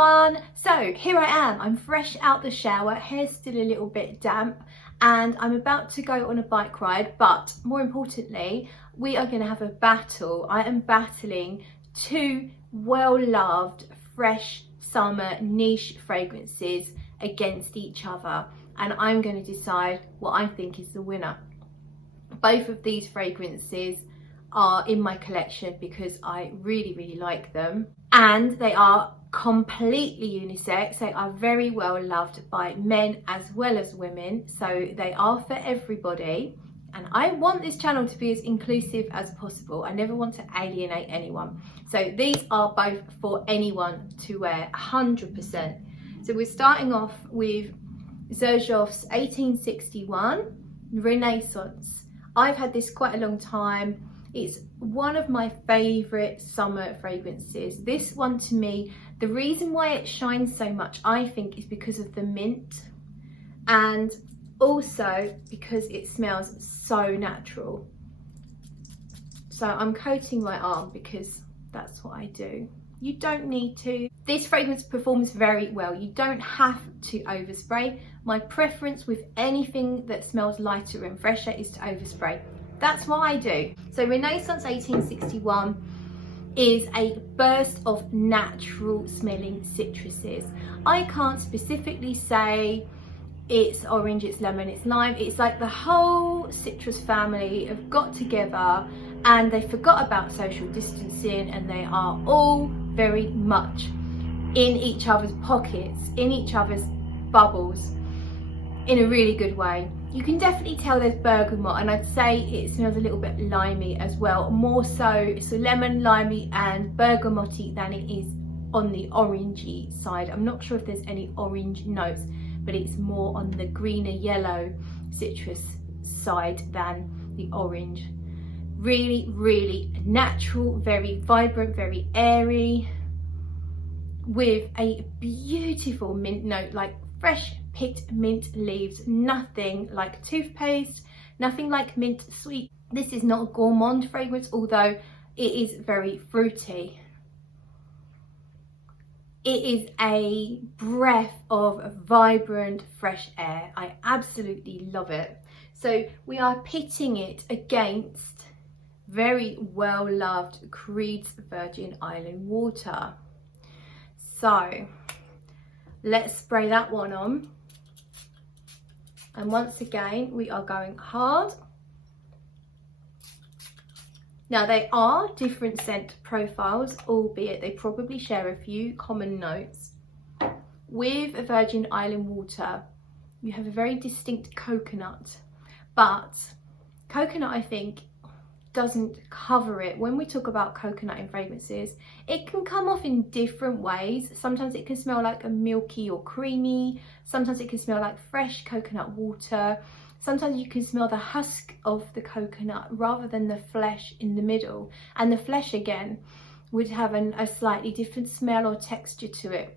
everyone. So here I am, I'm fresh out the shower, hair's still a little bit damp, and I'm about to go on a bike ride, but more importantly, we are going to have a battle. I am battling two well-loved, fresh summer niche fragrances against each other, and I'm going to decide what I think is the winner. Both of these fragrances are in my collection because I really like them, and they are completely unisex. They are very well loved by men as well as women, so they are for everybody, and I want this channel to be as inclusive as possible. I never want to alienate anyone, so these are both for anyone to wear 100%. So we're starting off with Xerjoff's 1861 Renaissance. I've had this quite a long time. It's one of my favourite summer fragrances. This one, to me, the reason why it shines so much, I think, is because of the mint, and also because it smells so natural. So I'm coating my arm because that's what I do. You don't need to. This fragrance performs very well. You don't have to overspray. My preference with anything that smells lighter and fresher is to overspray. That's what I do. So Renaissance 1861 is a burst of natural smelling citruses. I can't specifically say it's orange, it's lemon, it's lime. It's like the whole citrus family have got together and they forgot about social distancing, and they are all very much in each other's pockets, in each other's bubbles, in a really good way. You can definitely tell there's bergamot, and I'd say it smells a little bit limey as well. More so, it's a lemon, limey and bergamoty than it is on the orangey side. I'm not sure if there's any orange notes, but it's more on the greener yellow citrus side than the orange. Really natural, very vibrant, very airy, with a beautiful mint note, like fresh picked mint leaves. Nothing like toothpaste, nothing like mint sweet. This is not a gourmand fragrance, although it is very fruity. It is a breath of vibrant fresh air. I absolutely love it. So we are pitting it against very well loved Creed's Virgin Island Water. So let's spray that one on. And once again, we are going hard. Now, they are different scent profiles, albeit they probably share a few common notes. With a Virgin Island Water, you have a very distinct coconut, but coconut, I think, doesn't cover it. When we talk about coconut in fragrances, it can come off in different ways. Sometimes it can smell like a milky or creamy. Sometimes it can smell like fresh coconut water. Sometimes you can smell the husk of the coconut rather than the flesh in the middle. And the flesh, again, would have a slightly different smell or texture to it.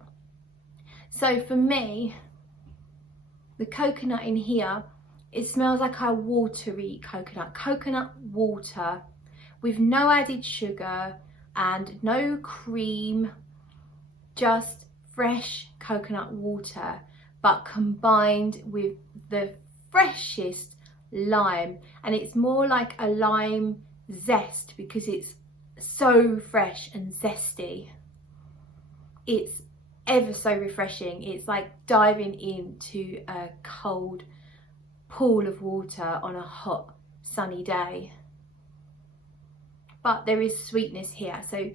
So for me, the coconut in here, it smells like a watery coconut water with no added sugar and no cream, just fresh coconut water, but combined with the freshest lime. And it's more like a lime zest because it's so fresh and zesty. It's ever so refreshing. It's like diving into a cold pool of water on a hot sunny day. But there is sweetness here. So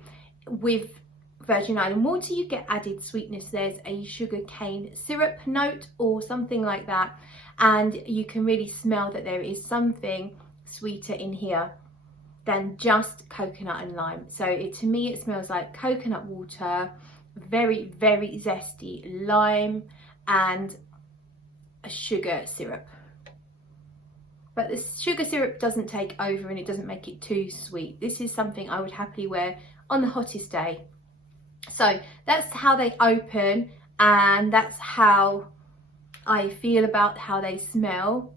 with Virgin Island Water, you get added sweetness. There's a sugar cane syrup note or something like that, and you can really smell that there is something sweeter in here than just coconut and lime. So to me, it smells like coconut water, very zesty lime, and a sugar syrup. But the sugar syrup doesn't take over and it doesn't make it too sweet. This is something I would happily wear on the hottest day. So that's how they open, and that's how I feel about how they smell.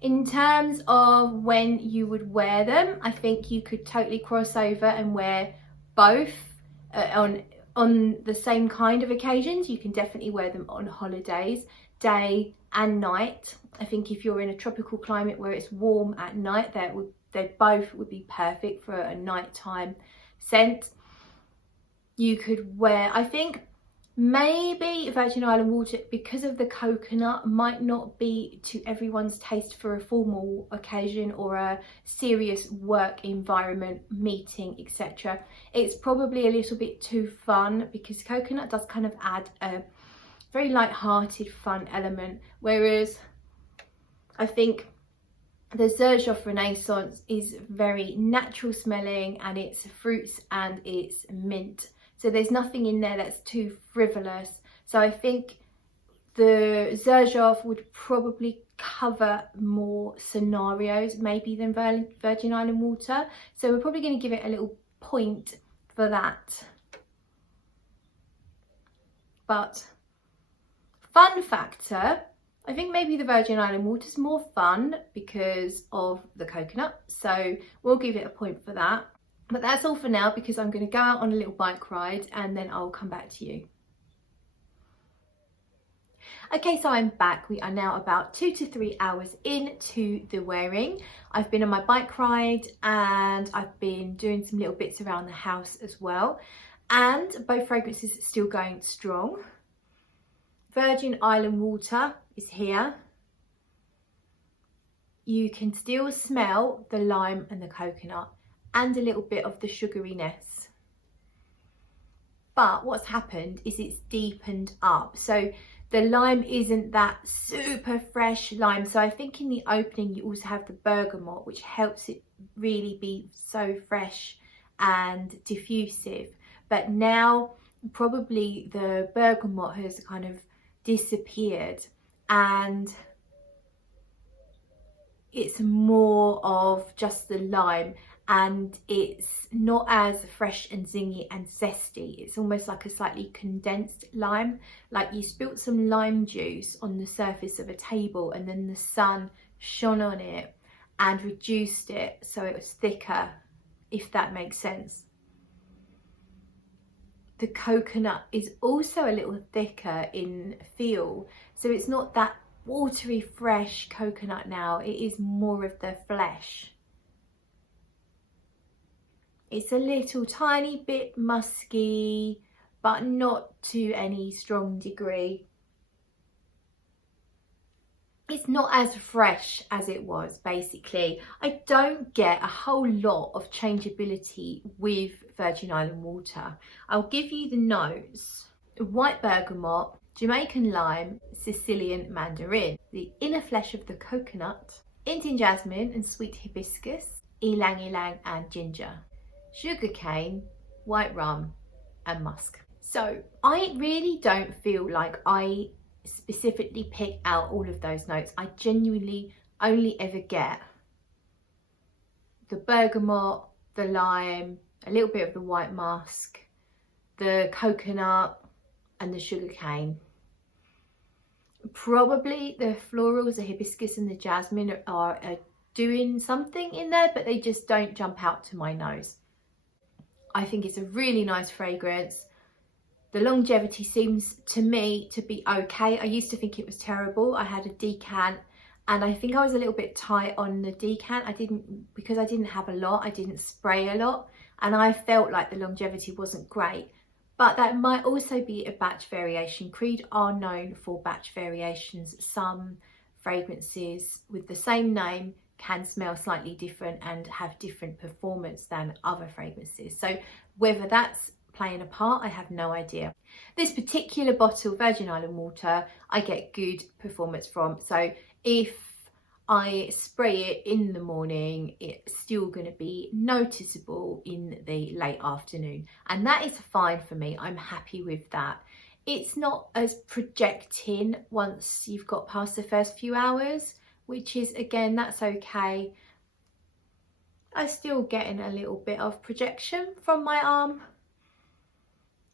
In terms of when you would wear them, I think you could totally cross over and wear both on the same kind of occasions. You can definitely wear them on holidays, day and night. I think if you're in a tropical climate where it's warm at night, they both would be perfect for a nighttime scent. You could wear, I think maybe Virgin Island water, because of the coconut, might not be to everyone's taste for a formal occasion or a serious work environment, meeting, etc. It's probably a little bit too fun, because coconut does kind of add a very light-hearted fun element, whereas I think the Xerjoff Renaissance is very natural smelling, and it's fruits and it's mint. So there's nothing in there that's too frivolous. So I think the Xerjoff would probably cover more scenarios maybe than Virgin Island water. So we're probably going to give it a little point for that. But fun factor, I think maybe the Virgin Island water is more fun because of the coconut. So we'll give it a point for that. But that's all for now, because I'm going to go out on a little bike ride and then I'll come back to you. Okay, so I'm back. We are now about 2 to 3 hours into the wearing. I've been on my bike ride and I've been doing some little bits around the house as well. And both fragrances are still going strong. Virgin Island water is here. You can still smell the lime and the coconut, and a little bit of the sugariness. But what's happened is it's deepened up. So the lime isn't that super fresh lime. So I think in the opening you also have the bergamot, which helps it really be so fresh and diffusive. But now probably the bergamot has kind of disappeared and it's more of just the lime. And it's not as fresh and zingy and zesty. It's almost like a slightly condensed lime, like you spilt some lime juice on the surface of a table and then the sun shone on it and reduced it so it was thicker, if that makes sense. The coconut is also a little thicker in feel, so it's not that watery fresh coconut now, it is more of the flesh. It's a little tiny bit musky, but not to any strong degree. It's not as fresh as it was, basically. I don't get a whole lot of changeability with Virgin Island water. I'll give you the notes. White bergamot, Jamaican lime, Sicilian mandarin, the inner flesh of the coconut, Indian jasmine and sweet hibiscus, ylang ylang and ginger, sugarcane, white rum and musk. So I really don't feel like I specifically pick out all of those notes. I genuinely only ever get the bergamot, the lime, a little bit of the white musk, the coconut and the sugarcane. Probably the florals, the hibiscus and the jasmine are doing something in there, but they just don't jump out to my nose. I think it's a really nice fragrance. The longevity seems to me to be okay. I used to think it was terrible. I had a decant and I think I was a little bit tight on the decant. Because I didn't have a lot, I didn't spray a lot, and I felt like the longevity wasn't great. But that might also be a batch variation. Creed are known for batch variations. Some fragrances with the same name can smell slightly different and have different performance than other fragrances. So whether that's playing a part, I have no idea. This particular bottle, Virgin Island water, I get good performance from. So if I spray it in the morning, it's still going to be noticeable in the late afternoon. And that is fine for me. I'm happy with that. It's not as projecting once you've got past the first few hours, which is, again, that's okay. I'm still getting a little bit of projection from my arm.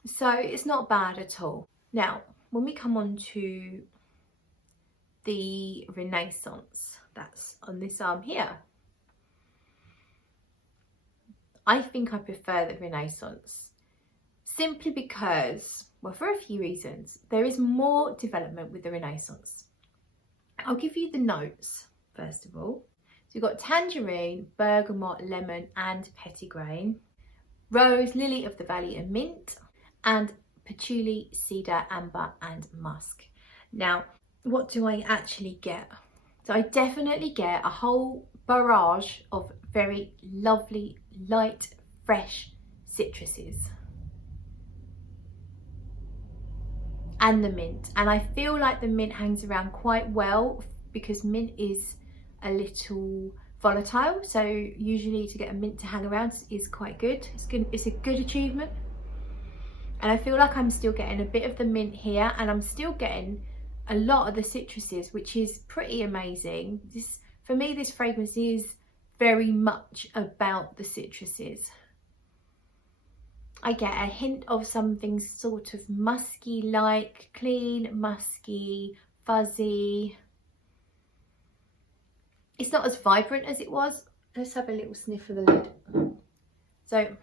So it's not bad at all. Now, when we come on to the Renaissance, that's on this arm here, I think I prefer the Renaissance, simply because, well, for a few reasons. There is more development with the Renaissance. I'll give you the notes first of all. So you've got tangerine, bergamot, lemon and petitgrain, rose, lily of the valley and mint, and patchouli, cedar, amber and musk. Now, what do I actually get? So I definitely get a whole barrage of very lovely, light, fresh citruses. And the mint. And I feel like the mint hangs around quite well because mint is a little volatile. So usually to get a mint to hang around is quite good. It's a good achievement. And I feel like I'm still getting a bit of the mint here, and I'm still getting a lot of the citruses, which is pretty amazing. For me, this fragrance is very much about the citruses. I get a hint of something sort of musky-like, clean, musky, fuzzy. It's not as vibrant as it was. Let's have a little sniff of the lid. So,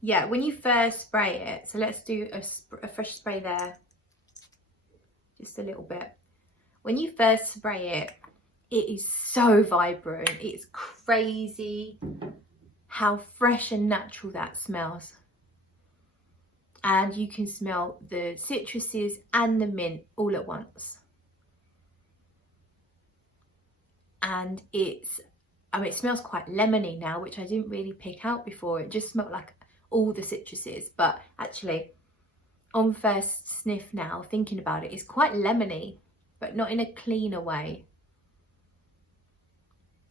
yeah, when you first spray it, so let's do a fresh spray there. Just a little bit. When you first spray it, it is so vibrant. It's crazy how fresh and natural that smells. And you can smell the citruses and the mint all at once. And it smells quite lemony now, which I didn't really pick out before. It just smelled like all the citruses, but actually on first sniff now, thinking about it, it's quite lemony, but not in a cleaner way.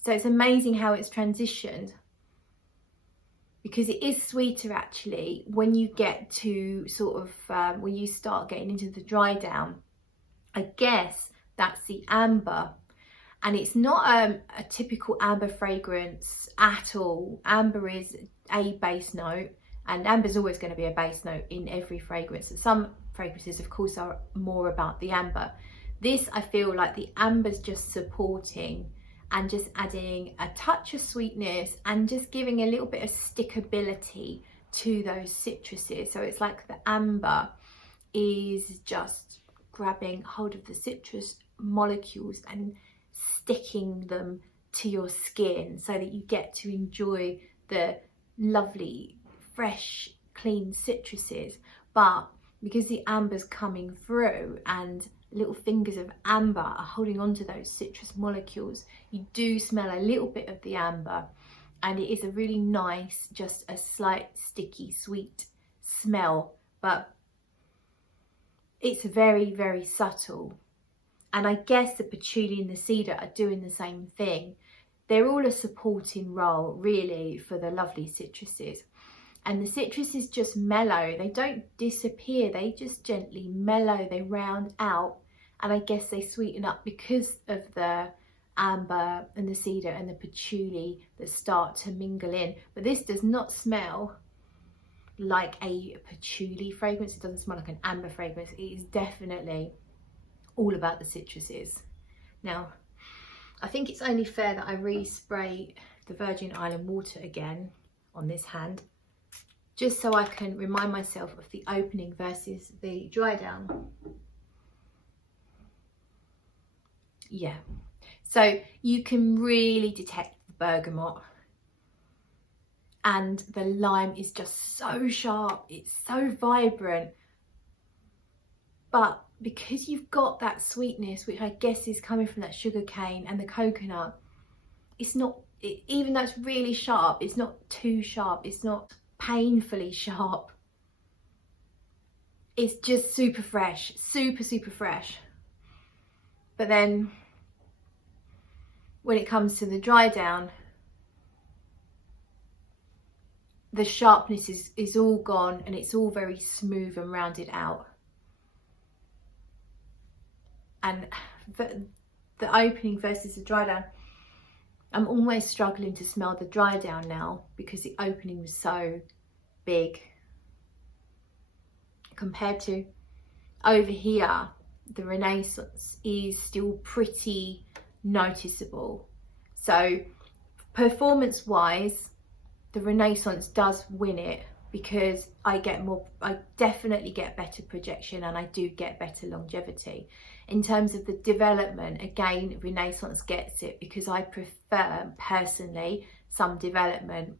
So it's amazing how it's transitioned, because it is sweeter actually when you get to sort of, when you start getting into the dry down. I guess that's the amber. And it's not a typical amber fragrance at all. Amber is a base note, and amber is always going to be a base note in every fragrance. Some fragrances, of course, are more about the amber. This, I feel like the amber's just supporting and just adding a touch of sweetness and just giving a little bit of stickability to those citruses. So it's like the amber is just grabbing hold of the citrus molecules and sticking them to your skin so that you get to enjoy the lovely, fresh, clean citruses. But because the amber's coming through and little fingers of amber are holding onto those citrus molecules, you do smell a little bit of the amber, and it is a really nice, just a slight sticky sweet smell, but it's very, very subtle. And I guess the patchouli and the cedar are doing the same thing. They're all a supporting role really for the lovely citruses. And the citruses just mellow, they don't disappear, they just gently mellow, they round out. And I guess they sweeten up because of the amber and the cedar and the patchouli that start to mingle in. But this does not smell like a patchouli fragrance, it doesn't smell like an amber fragrance. It is definitely all about the citruses. Now, I think it's only fair that I respray the Virgin Island water again on this hand, just so I can remind myself of the opening versus the dry down. Yeah, so you can really detect the bergamot, and the lime is just so sharp, it's so vibrant, but because you've got that sweetness, which I guess is coming from that sugar cane and the coconut, it's not, even though it's really sharp, it's not too sharp, it's not painfully sharp. It's just super fresh, super, super fresh. But then when it comes to the dry down, the sharpness is all gone, and it's all very smooth and rounded out. And the opening versus the dry down, I'm almost struggling to smell the dry down now because the opening was so big compared to over here. The Renaissance is still pretty noticeable. So performance wise, the Renaissance does win it, because I definitely get better projection, and I do get better longevity. In terms of the development, again, Renaissance gets it, because I prefer personally some development,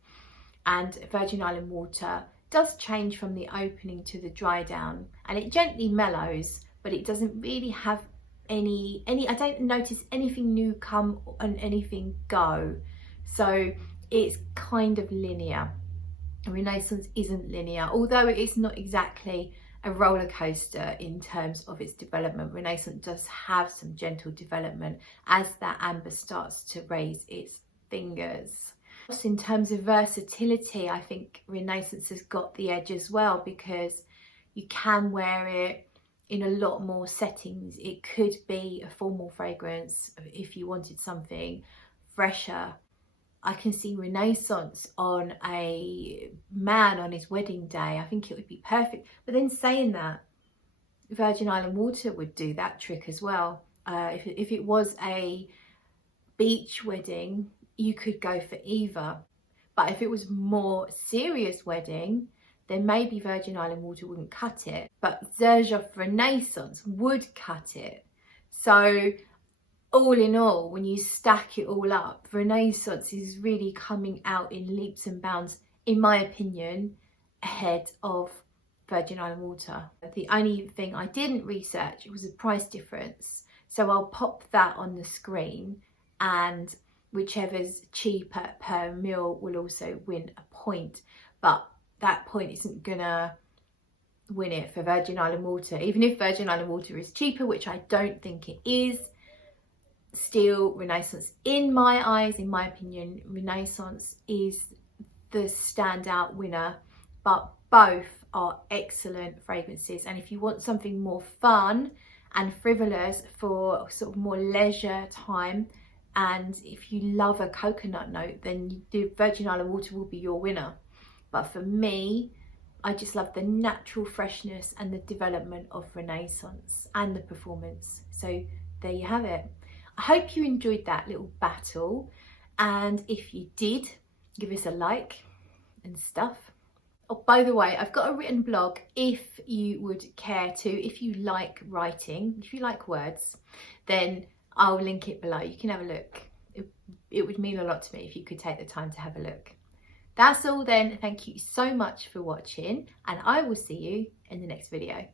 and Virgin Island water does change from the opening to the dry down, and it gently mellows, but it doesn't really have any I don't notice anything new come and anything go, so it's kind of linear. Renaissance isn't linear, although it is not exactly a roller coaster in terms of its development. Renaissance does have some gentle development as that amber starts to raise its fingers. In terms of versatility, I think Renaissance has got the edge as well, because you can wear it in a lot more settings. It could be a formal fragrance if you wanted something fresher. I can see Renaissance on a man on his wedding day. I think it would be perfect. But then saying that, Virgin Island water would do that trick as well. If it was a beach wedding, you could go for either. But if it was more serious wedding, then maybe Virgin Island water wouldn't cut it. But Xerjoff Renaissance would cut it. So all in all, when you stack it all up, Renaissance is really coming out in leaps and bounds, in my opinion, ahead of Virgin Island water. The only thing I didn't research was the price difference. So I'll pop that on the screen, and whichever's cheaper per mil will also win a point. But that point isn't gonna win it for Virgin Island water. Even if Virgin Island water is cheaper, which I don't think it is, still Renaissance, in my eyes, in my opinion, Renaissance is the standout winner. But both are excellent fragrances, and if you want something more fun and frivolous for sort of more leisure time, and if you love a coconut note, then Virgin Island water will be your winner. But for me, I just love the natural freshness and the development of Renaissance and the performance. So there you have it. I hope you enjoyed that little battle, and if you did, give us a like and stuff. Oh, by the way, I've got a written blog if you would care to. If you like writing, if you like words, then I'll link it below. You can have a look. It would mean a lot to me if you could take the time to have a look. That's all then. Thank you so much for watching, and I will see you in the next video.